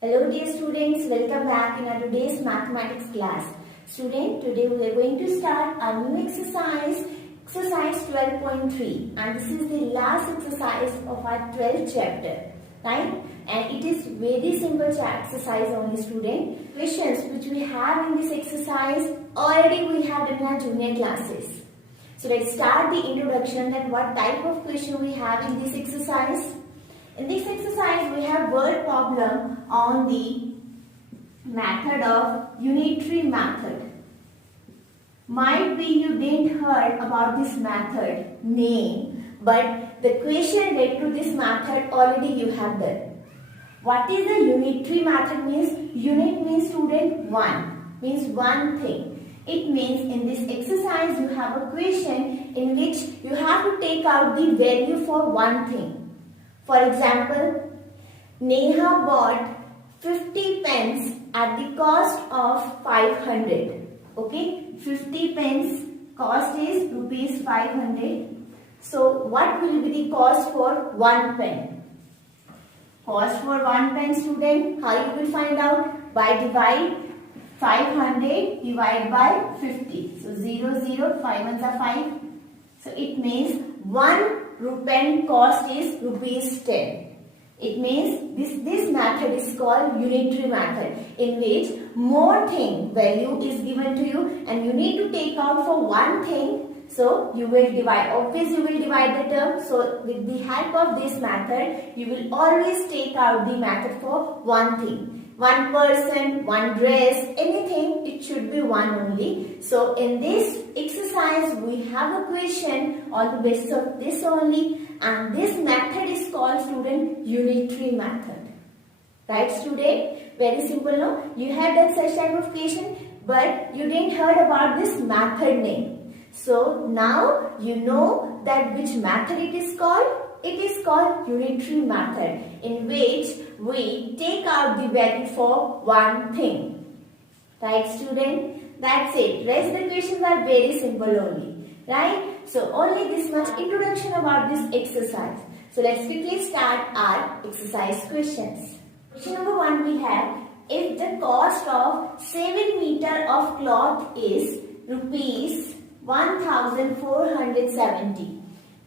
Hello dear students, welcome back in our today's mathematics class. Student, today we are going to start our new exercise 12.3, and this is the last exercise of our 12th chapter, right? And it is very simple exercise only, student. Questions which we have in this exercise already we have done in our junior classes. So let's start the introduction, that what type of question we have in this exercise. In this exercise, we have word problem on the method of unitary method. Might be you didn't heard about this method name, but the question related to this method already you have done. What is the unitary method means? Unit means student one, means one thing. It means in this exercise you have a question in which you have to take out the value for one thing. For example, Neha bought 50 pence at the cost of 500. Okay, 50 pence cost is rupees 500. So what will be the cost for 1 pen? Cost for 1 pen, student, how you will find out? By divide 500 divide by 50. So 0, 0, 5 ones are 5. So it means 1 pen cost is rupees 10. It means this method is called unitary method, in which more thing value is given to you and you need to take out for one thing. So you will divide. Obviously you will divide the term. So with the help of this method, you will always take out the method for one thing. One person, one dress, anything, it should be one only. So in this exercise, we have a question on the basis of this only, and this method is called, student, unitary method. Right, student? Very simple, no? You have done such type of question, but you didn't heard about this method name. So now you know that which method it is called. It is called unitary method, in which we take out the value for one thing. Right, student? That's it. Rest the questions are very simple only. Right? So only this much introduction about this exercise. So let's quickly start our exercise questions. Question number 1 we have, if the cost of 7 meter of cloth is rupees 1470.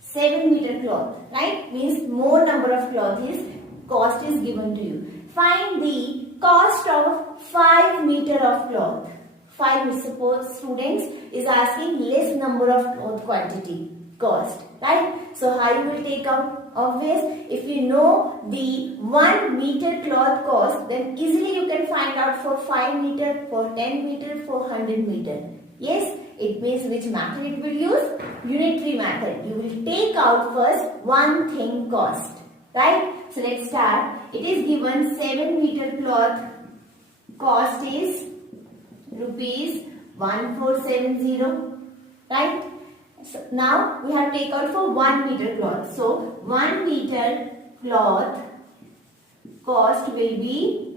7 meter cloth, right? Means more number of cloth is cost is given to you. Find the cost of 5 meter of cloth. 5, suppose students is asking less number of cloth quantity cost, right? So how you will take out? Obvious, if you know the 1 meter cloth cost, then easily you can find out for 5 meter, for 10 meter, for 100 meter. Yes, it means which method it will use? Unitary method. You will take out first one thing cost. Right? So let's start. It is given 7 meter cloth cost is rupees 1470. Right? So now we have to take out for 1 meter cloth. So 1 meter cloth cost will be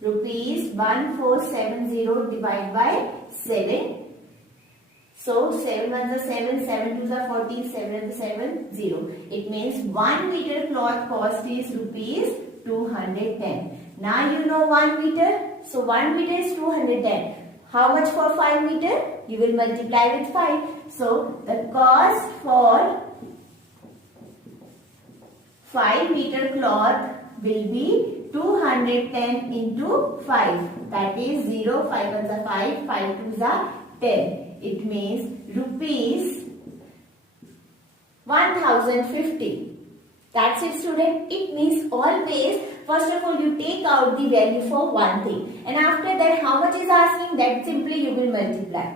rupees 1470 divided by 7. So 7 ones are 7, 7 twos are 14, 7 and 7, 0. It means 1 meter cloth cost is rupees 210. Now you know 1 meter. So 1 meter is 210. How much for 5 meter? You will multiply with 5. So the cost for 5 meter cloth will be 210 into 5. That is 0, 5 ones are 5, 5 twos are 10. It means rupees 1050. That's it, student. It means always, first of all, you take out the value for one thing. And after that, how much is asking, that simply you will multiply.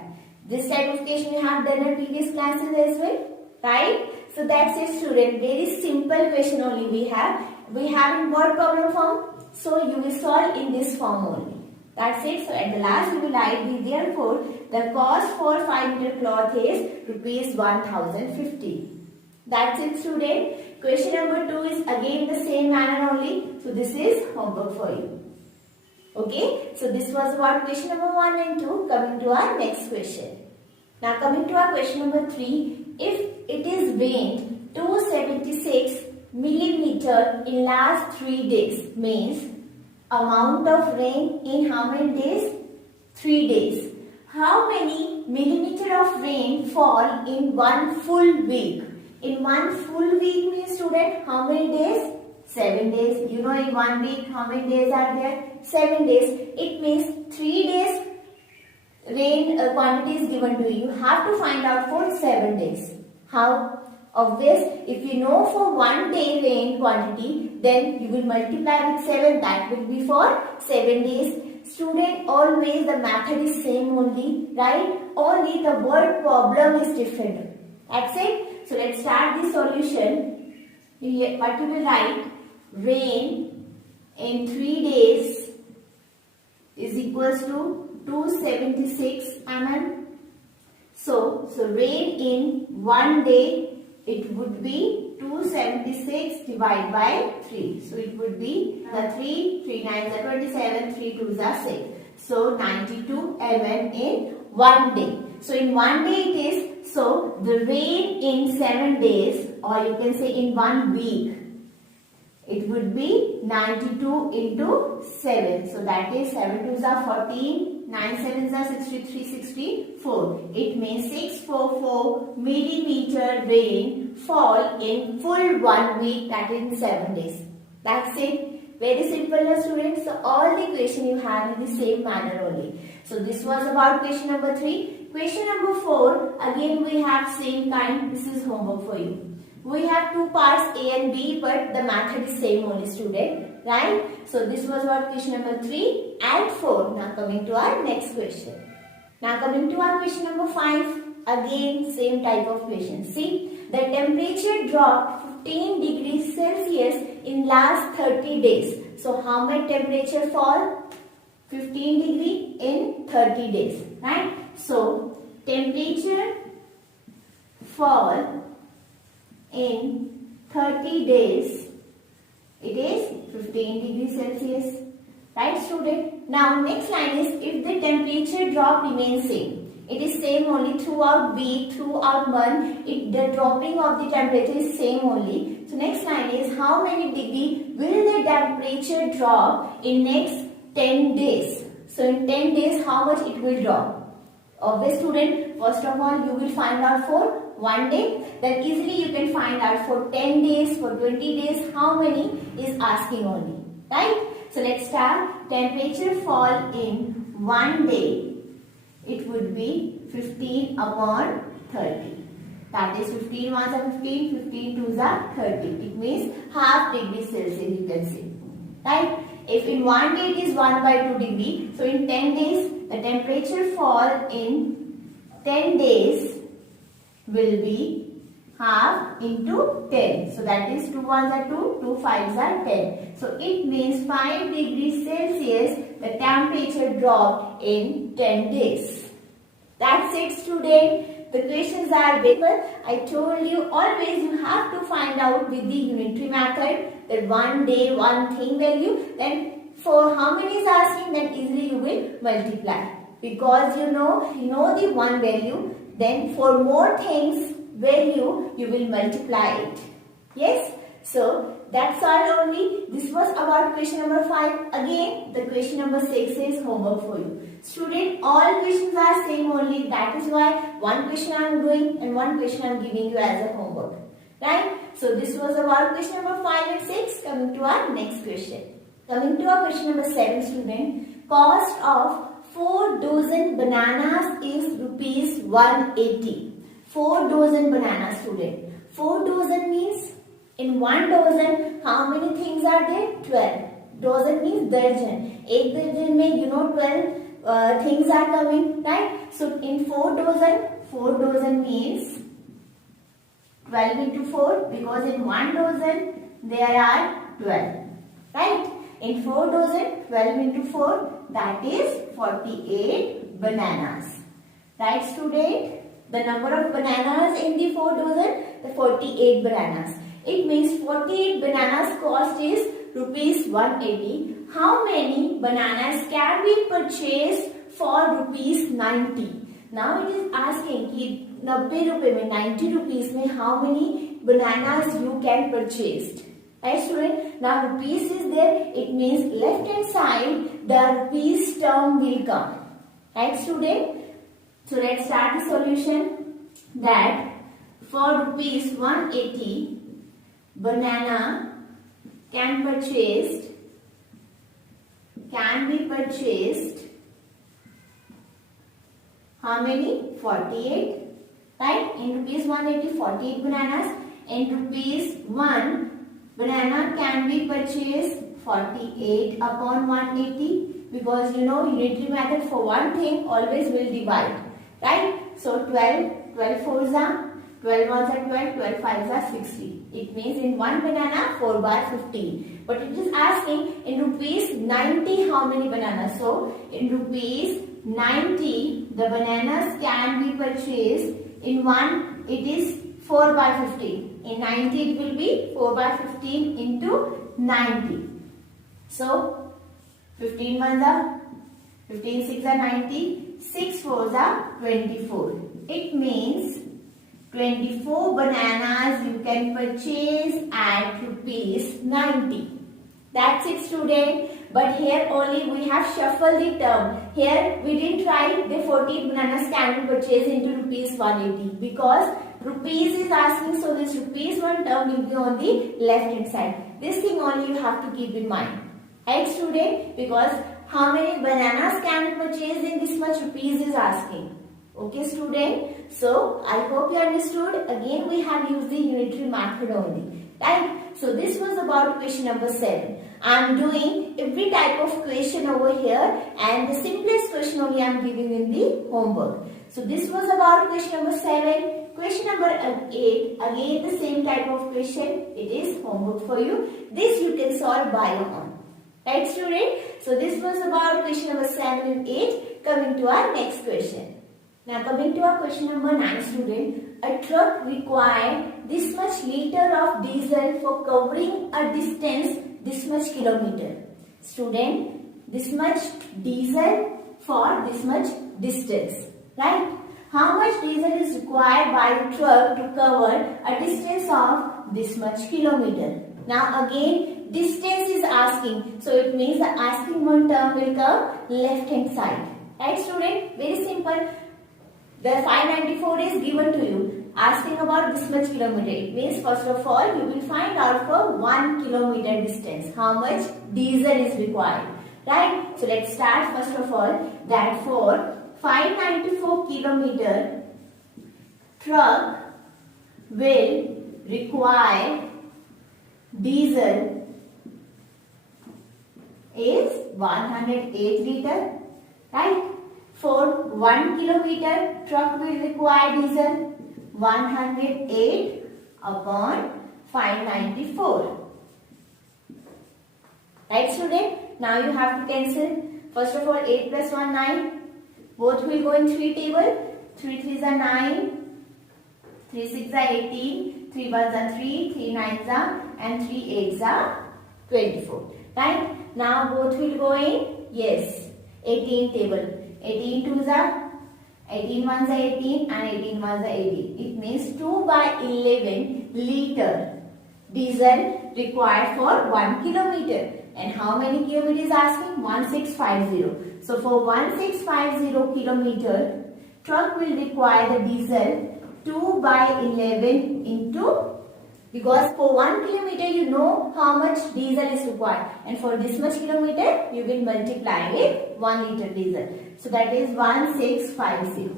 This type of question you have done in previous classes as well. Right? So that's it, student. Very simple question only we have. We have in word problem form. So you will solve in this form only. That's it. So at the last we will write the therefore the cost for 5 meter cloth is rupees 1050. That's it, student. Question number 2 is again the same manner only. So this is homework for you. Okay. So this was about question number 1 and 2. Coming to our next question. Now coming to our question number 3. If it is rained 276 millimeter in last 3 days, means amount of rain in how many days? 3 days. How many millimeter of rain fall in one full week? In one full week means student, how many days? 7 days. You know, in 1 week how many days are there? 7 days. It means 3 days rain quantity is given to you. You have to find out for 7 days. How? Obvious, if you know for 1 day rain quantity, then you will multiply with 7. That will be for 7 days. Student, always the method is same only, right? Only the word problem is different. That's it. So let's start the solution. What you will write? Rain in 3 days is equals to 276 mm. So rain in 1 day, it would be 276 divided by 3. So it would be the 3 9s are 27, 3 2s are 6. So 92 mm in 1 day. So in 1 day it is, so the rain in 7 days, or you can say in 1 week, it would be 92 into 7. So that is 7 2s are 14, 9 7s are 63, 64. It means 644 millimeter rain fall in full 1 week, that is in 7 days. That's it. Very simple, students. So all the question you have in the same manner only. So this was about question number 3. Question number 4. Again we have same kind. This is homework for you. We have 2 parts A and B, but the method is same only, student. Right? So this was about question number 3 and 4. Now coming to our next question. Now coming to our question number 5. Again same type of question. See, the temperature dropped 15 degrees Celsius in last 30 days. So how much temperature fall? 15 degree in 30 days. Right? So temperature fall in 30 days, it is 15 degrees Celsius. Right, student? Now next line is, if the temperature drop remains same. It is same only throughout week, throughout month. The dropping of the temperature is same only. So next line is, how many degree will the temperature drop in next 10 days? So in 10 days, how much it will drop? Obvious, student, first of all you will find out for 1 day. Then easily you can find out for 10 days, for 20 days, how many is asking only. Right? So let's start. Temperature fall in 1 day. It would be 15 upon 30. That is 15 ones are 15, 15 twos are 30. It means half degree Celsius, you can say. Right? If in 1 day it is 1 by 2 degree, so in 10 days the temperature fall in 10 days will be half into 10. So that is 2 ones are 2, 2 5s are 10. So it means 5 degrees Celsius the temperature dropped in 10 days. That's it, student. The questions are big. I told you always you have to find out with the unitary method that 1 day, 1 thing value. Then for how many is asking, then easily you will multiply. Because you know the one value, then for more things value you will multiply it. Yes? So that's all only. This was about question number 5. Again, the question number 6 is homework for you. Student, all questions are same only. That is why one question I am doing and one question I am giving you as a homework. Right? So this was about question number 5 and 6. Coming to our next question. Coming to our question number 7, student. Cost of 4 dozen bananas is rupees 180. 4 dozen bananas, student. 4 dozen means in 1 dozen, how many things are there? 12. Dozen means darjan. 1 dozen mein 12 things are coming, right? So in 4 dozen means 12 into 4, because in 1 dozen there are 12. Right? In 4 dozen, 12 into 4, that is 48 bananas. Right, student? The number of bananas in the 4 dozen, the 48 bananas. It means 48 bananas cost is rupees 180. How many bananas can be purchased for rupees 90? Now it is asking कि 90 रुपए में 90 rupees में how many bananas you can purchase. Right student, now rupees is there, it means left hand side the rupees term will come. Right student, so let's start the solution. That for rupees 180 banana can be purchased how many? 48. Right? In rupees 180, 48 bananas. In rupees 1 banana can be purchased 48 upon 180, because you know unitary method for one thing always will divide. Right? So 12, 12 4s are 12 ones are 12, 12 5s are 60. It means in one banana 4 by 15. But it is asking in rupees 90 how many bananas. So in rupees 90 the bananas can be purchased. In one it is 4 by 15. In 90 it will be 4 by 15 into 90. So 15 ones are 15 6 are 90. 6 4s are 24. It means 24 bananas you can purchase at rupees 90. That's it student. But here only we have shuffled the term. Here we didn't write the 48 bananas can be purchased into rupees 180, because rupees is asking, so this rupees one term will be on the left hand side. This thing only you have to keep in mind. Right student? Because how many bananas can be purchased in this much rupees is asking. Okay student? So I hope you understood. Again we have used the unitary method only. Right? So this was about question number 7. I am doing every type of question over here, and the simplest question only I am giving in the homework. So this was about question number 7. Question number 8, again the same type of question. It is homework for you. This you can solve by your own. Right student? So this was about question number 7 and 8. Coming to our next question. Now coming to our question number 9 student. A truck required this much liter of diesel for covering a distance this much kilometer. Student, this much diesel for this much distance. Right? How much diesel is required by the truck to cover a distance of this much kilometer? Now again distance is asking. So it means the asking one term will come left hand side. Right student? Very simple. The 594 is given to you, asking about this much kilometer. It means first of all you will find out for 1 kilometer distance how much diesel is required. Right? So let's start first of all that for 594 kilometer truck will require diesel is 108 liter. Right? For 1 kilometer, truck will require diesel 108 upon 594. Right student? Now you have to cancel. First of all 8 plus 1 9. Both will go in 3 table. 3 3s are 9. 3 6 are 18. 3 1s are 3. 3 9s are and 3 8s are 24. Right? Now both will go in, yes, 18 table. 18 2s are 18 1s are 18 and 18 1s are 18. It means 2 by 11 liter diesel required for 1 kilometer. And how many kilometers asking? 1650. So for 1650 kilometer, truck will require the diesel 2 by 11 into, because for 1 kilometer you know how much diesel is required, and for this much kilometer you will multiply with 1 liter diesel. So that is 1650.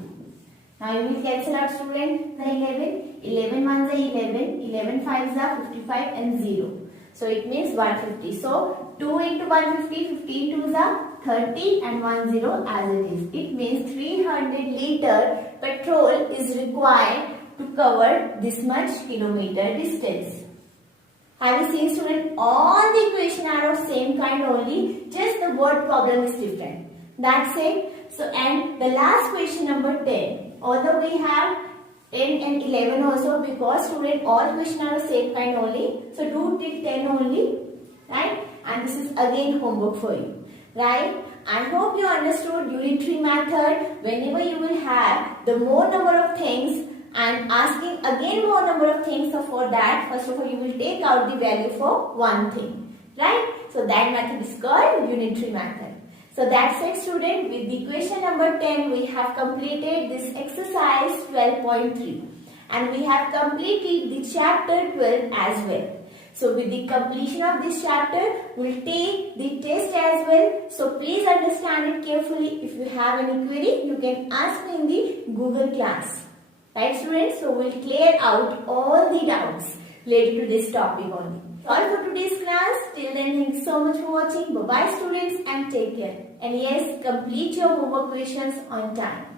Now you will cancel out student the 11. 11 1s are 11. 11 5s are 55 and 0. So it means 150. So 2 into 150, 15 2s are 30 and 1 0 as it is. It means 300 liter petrol is required to cover this much kilometer distance. Have you seen student? All the equation are of same kind only, just the word problem is different. That's it. So and the last question number 10. Although we have 10 and 11 also, because student all question are of same kind only. So do till 10 only. Right? And this is again homework for you. Right? I hope you understood unitary method. Whenever you will have the more number of things and asking again more number of things. So for that, first of all, you will take out the value for one thing, right? So that method is called unitary method. So that's it, student. With the question number 10, we have completed this exercise 12.3 and we have completed the chapter 12 as well. So with the completion of this chapter, we'll take the test as well. So please understand it carefully. If you have any query, you can ask me in the Google class. Right, students? So we'll clear out all the doubts related to this topic only. All for today's class. Till then, thanks so much for watching. Bye-bye, students, and take care. And yes, complete your homework questions on time.